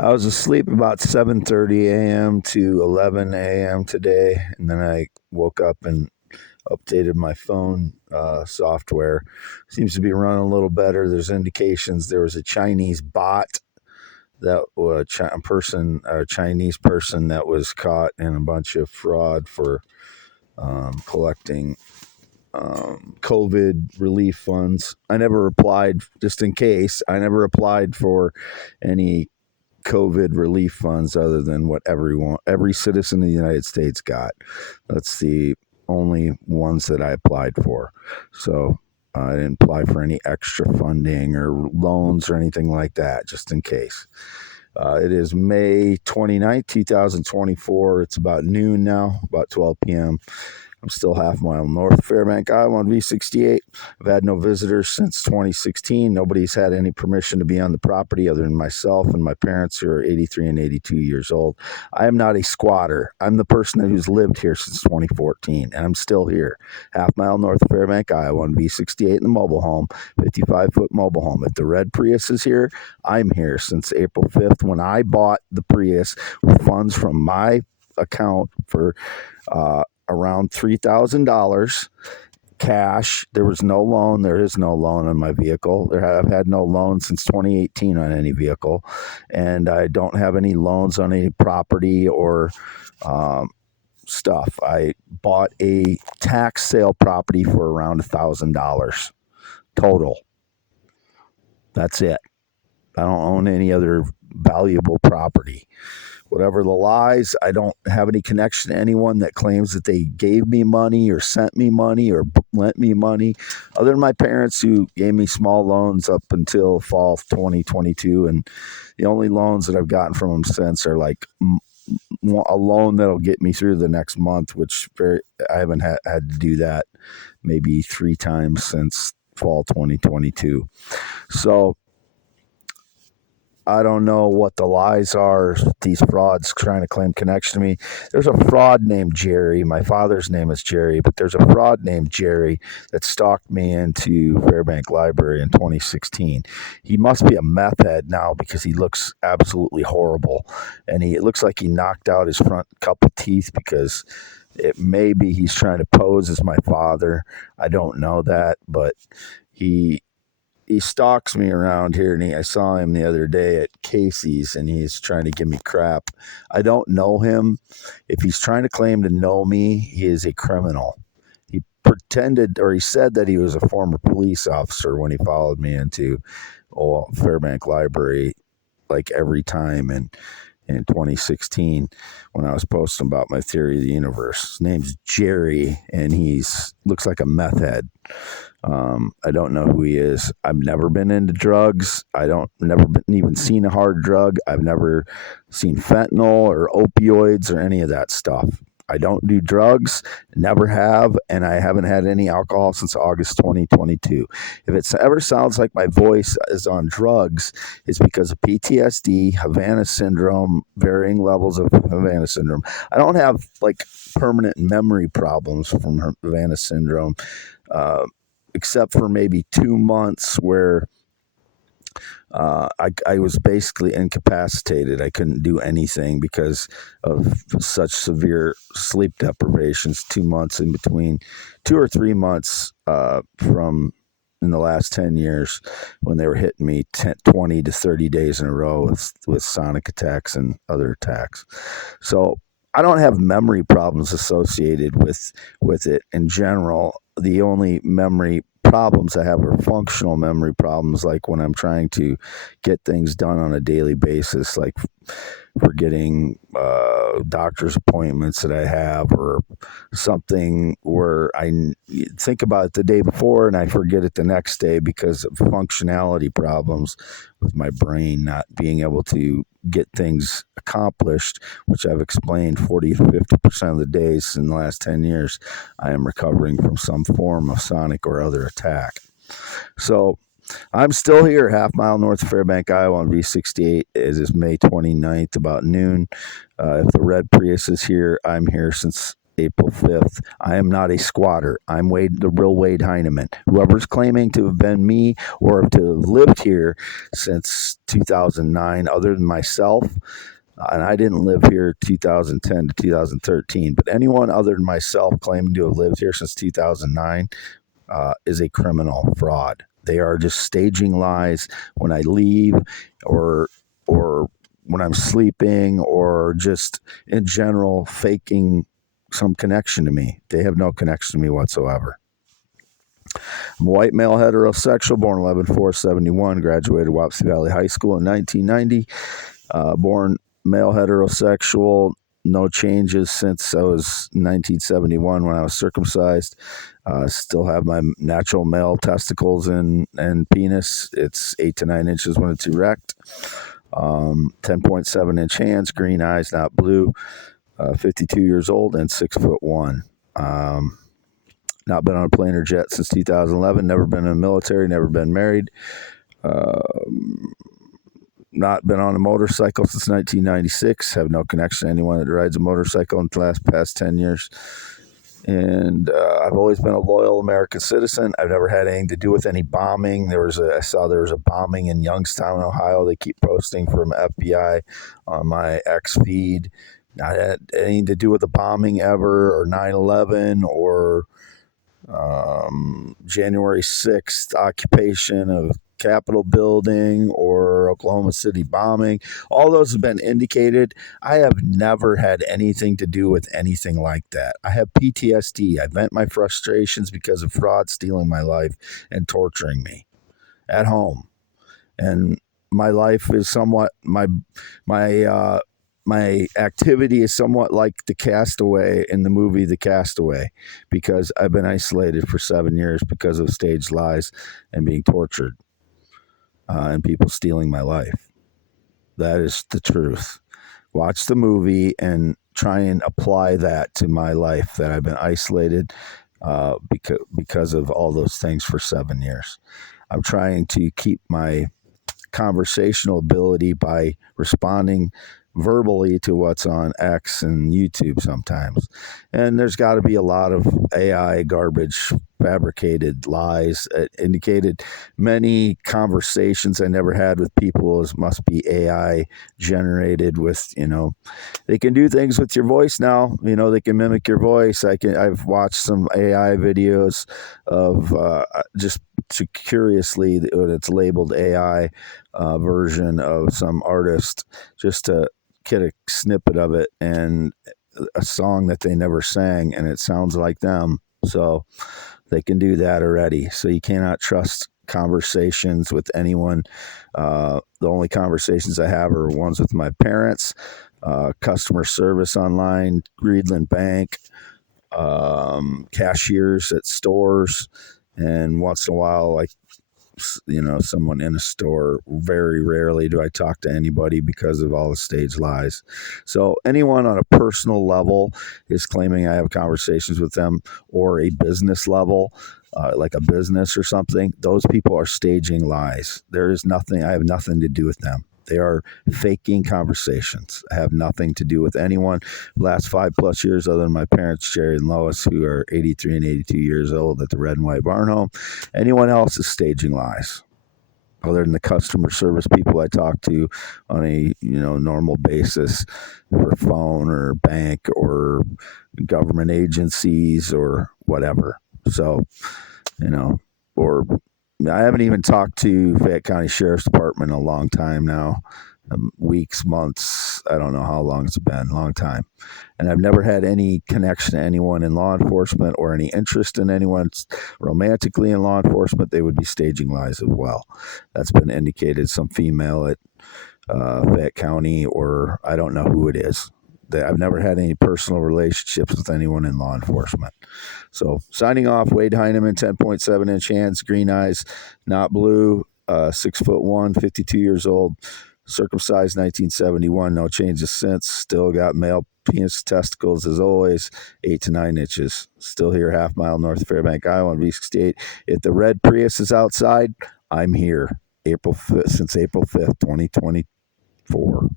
I was asleep about 7:30 a.m. to 11 a.m. today, and then I woke up and updated my phone software. Seems to be running a little better. There's indications there was a Chinese bot that was a Chinese person that was caught in a bunch of fraud for collecting COVID relief funds. I never applied, just in case. I never applied for any COVID relief funds other than what every citizen of the United States got. That's the only ones that I applied for. So I didn't apply for any extra funding or loans or anything like that, just in case. It is May 29th, 2024. It's about noon now, about 12 p.m. I'm still half mile north of Fairbank, Iowa on V68. I've had no visitors since 2016. Nobody's had any permission to be on the property other than myself and my parents, who are 83 and 82 years old. I am not a squatter. I'm the person who's lived here since 2014, and I'm still here. Half mile north of Fairbank, Iowa on V68 in the mobile home, 55-foot mobile home. If the red Prius is here, I'm here since April 5th when I bought the Prius with funds from my account for around $3,000 cash. There was no loan. There is no loan on my vehicle. I've had no loan since 2018 on any vehicle, and I don't have any loans on any property or stuff. I bought a tax sale property for around $1,000 total. That's it. I don't own any other valuable property. Whatever the lies, I don't have any connection to anyone that claims that they gave me money or sent me money or lent me money, other than my parents, who gave me small loans up until fall of 2022. And the only loans that I've gotten from them since are like a loan that'll get me through the next month, which I haven't had to do that maybe 3 times since fall 2022. So I don't know what the lies are. These frauds trying to claim connection to me. There's a fraud named Jerry. My father's name is Jerry, but there's a fraud named Jerry that stalked me into Fairbank Library in 2016. He must be a meth head now because he looks absolutely horrible. And it looks like he knocked out his front couple teeth because maybe he's trying to pose as my father. I don't know that, but he stalks me around here, and I saw him the other day at Casey's, and he's trying to give me crap. I don't know him. If he's trying to claim to know me, he is a criminal. He pretended, or he said that he was a former police officer when he followed me into Fairbank Library, like every time in 2016 when I was posting about my theory of the universe. His name's Jerry, and looks like a meth head. I don't know who he is. I've never been into drugs. Never even seen a hard drug. I've never seen fentanyl or opioids or any of that stuff. I don't do drugs, never have, and I haven't had any alcohol since August 2022. If it ever sounds like my voice is on drugs, it's because of PTSD, Havana syndrome, varying levels of Havana syndrome. I don't have like permanent memory problems from Havana syndrome, except for maybe 2 months where I was basically incapacitated. I couldn't do anything because of such severe sleep deprivations. 2 months in between, 2 or 3 months from in the last 10 years when they were hitting me 20 to 30 days in a row with sonic attacks and other attacks. So I don't have memory problems associated with it in general. The only memory problems I have are functional memory problems, like when I'm trying to get things done on a daily basis, like forgetting doctor's appointments that I have, or something where I think about it the day before and I forget it the next day because of functionality problems with my brain not being able to get things accomplished, which I've explained 40 to 50% of the days in the last 10 years, I am recovering from some form of sonic or other attack. So I'm still here, half mile north of Fairbank, Iowa on V68. It is May 29th, about noon. If the red Prius is here, I'm here since April 5th. I am not a squatter. I'm Wade, the real Wade Heineman. Whoever's claiming to have been me or to have lived here since 2009, other than myself, and I didn't live here 2010 to 2013, but anyone other than myself claiming to have lived here since 2009 is a criminal fraud. They are just staging lies when I leave or when I'm sleeping or just in general faking some connection to me. They have no connection to me whatsoever. I'm a white male heterosexual, born 11/4/71, graduated Wapsie Valley High School in 1990. Born male heterosexual, no changes since I was 1971 when I was circumcised. Still have my natural male testicles and penis. It's 8 to 9 inches when it's erect. 10.7-inch hands, green eyes, not blue. 52 years old and 6'1". Not been on a plane or jet since 2011. Never been in the military. Never been married. Not been on a motorcycle since 1996. Have no connection to anyone that rides a motorcycle in the past 10 years. And I've always been a loyal American citizen. I've never had anything to do with any bombing. I saw there was a bombing in Youngstown, Ohio. They keep posting from FBI on my X feed. Not had anything to do with the bombing ever, or 9/11, or January 6th occupation of Capitol building, or Oklahoma City bombing. All those have been indicated. I have never had anything to do with anything like that. I have PTSD. I vent my frustrations because of fraud stealing my life and torturing me at home. And my life is somewhat my activity is somewhat like the castaway in the movie The Castaway, because I've been isolated for 7 years because of staged lies and being tortured and people stealing my life. That is the truth. Watch the movie and try and apply that to my life, that I've been isolated because of all those things for 7 years. I'm trying to keep my conversational ability by responding verbally to what's on X and YouTube sometimes. And there's got to be a lot of AI garbage, fabricated lies that indicated many conversations I never had with people must be AI generated with, they can do things with your voice now. They can mimic your voice. I've watched some AI videos of just curiously when it's labeled AI version of some artist, just to get a snippet of it and a song that they never sang, and it sounds like them. So they can do that already. So you cannot trust conversations with anyone. The only conversations I have are ones with my parents, customer service online, Greenland Bank, cashiers at stores, and once in a while, like, someone in a store. Very rarely do I talk to anybody because of all the staged lies. So anyone on a personal level is claiming I have conversations with them, or a business level, like a business or something. Those people are staging lies. I have nothing to do with them. They are faking conversations. I have nothing to do with anyone. Last 5+ years, other than my parents, Jerry and Lois, who are 83 and 82 years old at the Red and White Barn Home. Anyone else is staging lies, other than the customer service people I talk to on a normal basis for phone or bank or government agencies or whatever. So, or I haven't even talked to Fayette County Sheriff's Department in a long time now. Weeks, months, I don't know how long it's been, long time. And I've never had any connection to anyone in law enforcement or any interest in anyone romantically in law enforcement. They would be staging lies as well. That's been indicated. Some female at Fayette County, or I don't know who it is. I've never had any personal relationships with anyone in law enforcement. So signing off, Wade Heineman, 10.7-inch hands, green eyes, not blue, 6'1", 52 years old, circumcised 1971, no changes since. Still got male penis testicles as always, 8 to 9 inches. Still here, half mile north of Fairbank, Iowa, on V68. If the red Prius is outside, I'm here. Since April 5th, 2024.